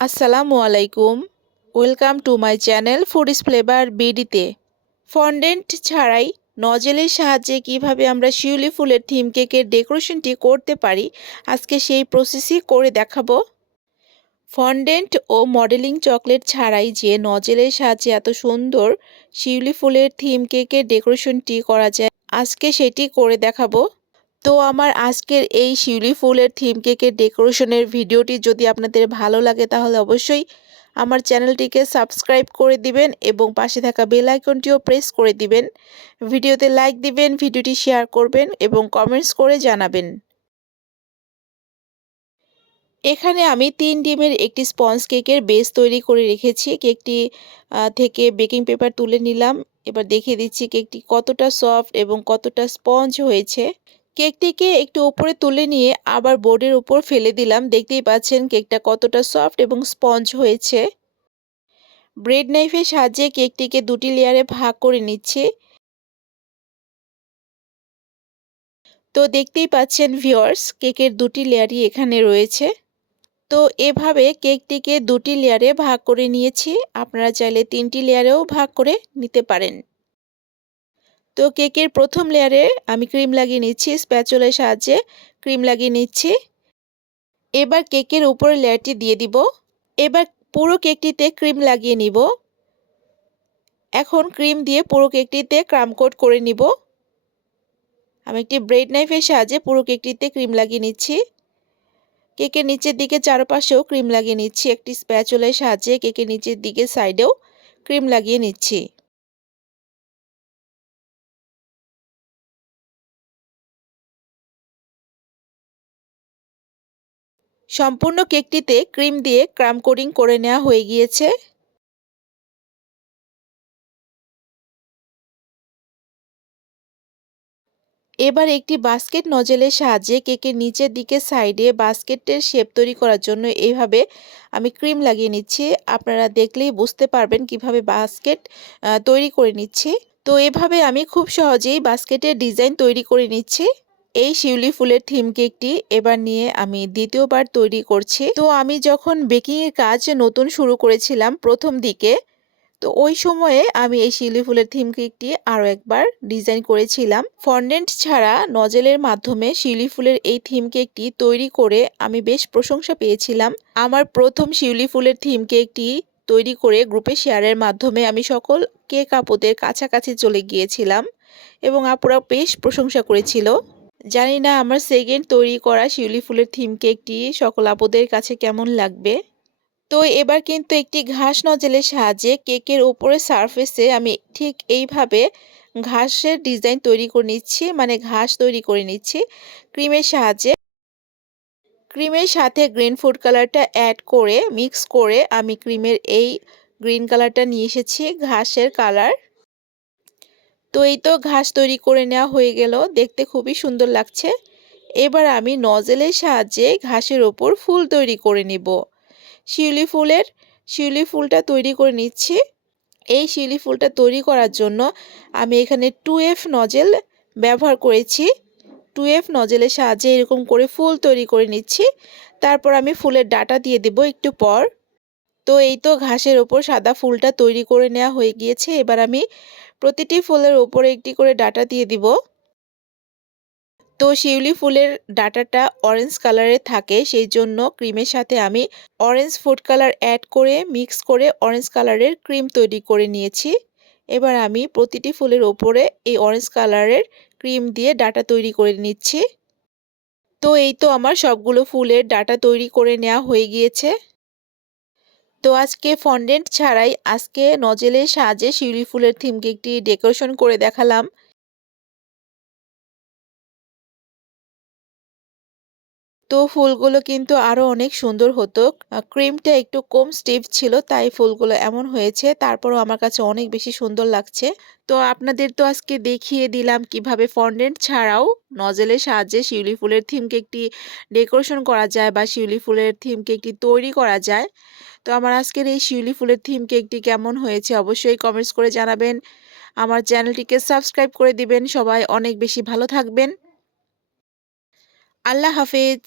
আসসালামু আলাইকুম welcome to my channel foodies flavour বিডিতে। Fondant ছাড়াই নজেলের সাহায্যে কীভাবে আমরা শিউলি ফুলের থিম কেকের ডেকোরেশনটি করতে পারি, আজকে সেই প্রসেসই করে দেখাবো। ফন্ডেন্ট ও মডেলিং চকলেট ছাড়াই যে নজেলের সাহায্যে এত সুন্দর শিউলি ফুলের থিম কেকের ডেকোরেশনটি করা যায়, আজকে সেটি করে দেখাবো। তো আমার আজকের এই শিউলি ফুলের থিম কেকের ডেকোরেশনের ভিডিওটি যদি আপনাদের ভালো লাগে তাহলে অবশ্যই আমার চ্যানেলটিকে সাবস্ক্রাইব করে দিবেন এবং পাশে থাকা বেল আইকনটিও প্রেস করে দিবেন। ভিডিওতে লাইক দিবেন ভিডিওটি শেয়ার করবেন এবং কমেন্টস করে জানাবেন। এখানে আমি তিন ডিমের একটি স্পঞ্জ কেকের বেস তৈরি করে রেখেছি। কেকটি থেকে বেকিং পেপার তুলে নিলাম। এবার দেখিয়ে দিচ্ছি কেকটি কতটা সফট এবং কতটা স্পঞ্জ হয়েছে। কেকটিকে একটু উপরে তুলে নিয়ে আবার বোর্ডের উপর ফেলে দিলাম। দেখতেই পাচ্ছেন কেকটা কতটা সফট এবং স্পঞ্জ হয়েছে। ব্রেড নাইফের সাহায্যে কেকটিকে দুটি লেয়ারে ভাগ করে নিচ্ছি। তো দেখতেই পাচ্ছেন ভিওর্স কেকের দুটি লেয়ারই এখানে রয়েছে। তো এভাবে কেকটিকে দুটি লেয়ারে ভাগ করে নিয়েছি। আপনারা চাইলে তিনটি লেয়ারেও ভাগ করে নিতে পারেন। তো কেকের প্রথম লেয়ারে আমি ক্রিম লাগিয়ে নিচ্ছি, স্প্যাচুলের সাহায্যে ক্রিম লাগিয়ে নিচ্ছি। এবার কেকের উপরে লেয়ারটি দিয়ে দিব। এবার পুরো কেকটিতে ক্রিম লাগিয়ে নিব। এখন ক্রিম দিয়ে পুরো কেকটিতে ক্রাম কোট করে নিব। আমি একটি ব্রেড নাইফের সাহায্যে পুরো কেকটিতে ক্রিম লাগিয়ে নিচ্ছি। কেকের নিচের দিকে চারপাশেও ক্রিম লাগিয়ে নিচ্ছি। একটি স্প্যাচুলের সাহায্যে কেকের নিচের দিকে সাইডেও ক্রিম লাগিয়ে নিচ্ছি। সম্পূর্ণ কেকটিতে ক্রিম দিয়ে ক্রাম কোডিং করে নেওয়া হয়ে গিয়েছে। এবার একটি বাস্কেট নজেলের সাহায্যে কেকের নিচের দিকে সাইডে বাস্কেটের শেপ তৈরি করার জন্য এইভাবে আমি ক্রিম লাগিয়ে নিচ্ছি। আপনারা দেখলেই বুঝতে পারবেন কীভাবে বাস্কেট তৈরি করে নিচ্ছি। তো এভাবে আমি খুব সহজেই বাস্কেটের ডিজাইন তৈরি করে নিচ্ছি। এই শিউলি ফুলের থিম কেকটি এবার নিয়ে আমি দ্বিতীয়বার তৈরি করছি। তো আমি যখন বেকিংয়ের কাজ নতুন শুরু করেছিলাম প্রথম দিকে, তো ওই সময়ে আমি এই শিউলি ফুলের থিম কেকটি আরও একবার ডিজাইন করেছিলাম। ফন্ডেন্ট ছাড়া নজেলের মাধ্যমে শিউলি ফুলের এই থিম কেকটি তৈরি করে আমি বেশ প্রশংসা পেয়েছিলাম। আমার প্রথম শিউলি ফুলের থিম কেকটি তৈরি করে গ্রুপে শেয়ারের মাধ্যমে আমি সকল কেক আপুদের কাছাকাছি চলে গিয়েছিলাম এবং আপুরা বেশ প্রশংসা করেছিল। জানি না আমার সেকেন্ড তৈরি করা শিউলি ফুলের থিম কেকটি সকল আপদের কাছে কেমন লাগবে। তো এবার কিন্তু একটি ঘাস নজেলের সাহায্যে কেকের উপরে সারফেসে আমি ঠিক এইভাবে ঘাসের ডিজাইন তৈরি করে নিচ্ছি মানে ঘাস তৈরি করে নিচ্ছি। ক্রিমের সাহায্যে ক্রিমের সাথে গ্রিন ফুড কালারটা অ্যাড করে মিক্স করে আমি ক্রিমের এই গ্রিন কালারটা নিয়ে এসেছি ঘাসের কালার তো এই তো ঘাস তৈরি করে নেওয়া হয়ে গেল, দেখতে খুবই সুন্দর লাগছে। এবার আমি নজেলের সাহায্যে ঘাসের ওপর ফুল তৈরি করে নিব। শিউলি ফুলের, শিউলি ফুলটা তৈরি করে নিচ্ছি। এই শিউলি ফুলটা তৈরি করার জন্য আমি এখানে টু এফ নজেল ব্যবহার করেছি। টু এফ নজেলের সাহায্যে এরকম করে ফুল তৈরি করে নিচ্ছি। তারপর আমি ফুলের ডাটা দিয়ে দেব একটু পর। তো এই তো ঘাসের ওপর সাদা ফুলটা তৈরি করে নেওয়া হয়ে গিয়েছে। এবার আমি প্রতিটি ফুলের ওপরে একটি করে ডাটা দিয়ে দিব। তো শিউলি ফুলের ডাটাটা অরেঞ্জ কালারে থাকে, সেই জন্য ক্রিমের সাথে আমি অরেঞ্জ ফুড কালার অ্যাড করে মিক্স করে অরেঞ্জ কালারের ক্রিম তৈরি করে নিয়েছি। এবার আমি প্রতিটি ফুলের ওপরে এই অরেঞ্জ কালারের ক্রিম দিয়ে ডাটা তৈরি করে নিচ্ছি। তো এই তো আমার সবগুলো ফুলের ডাটা তৈরি করে নেওয়া হয়ে গিয়েছে। তো আজকে ফন্ডেন্ট ছাড়াই আজকে নজেলের সাহায্যে শিউলি ফুলের থিমকে একটি ডেকোরেশন করে দেখালাম। তো ফুলগুলো কিন্তু আরও অনেক সুন্দর হতো। ক্রিমটা একটু কম স্টিফ ছিল, তাই ফুলগুলো এমন হয়েছে, তারপরও আমার কাছে অনেক বেশি সুন্দর লাগছে। তো আপনাদের তো আজকে দেখিয়ে দিলাম কীভাবে ফন্ডেন্ট ছাড়াও নজেলের সাহায্যে শিউলি ফুলের থিমকে একটি ডেকোরেশন করা যায় বা শিউলি ফুলের থিমকে একটি তৈরি করা যায়। তো আমার আজকের এই শিউলি ফুলের থিম কেকটি কেমন হয়েছে অবশ্যই কমেন্টস করে জানাবেন। আমার চ্যানেলটিকে সাবস্ক্রাইব করে দিবেন। সবাই অনেক বেশি ভালো থাকবেন। আল্লাহ হাফেজ।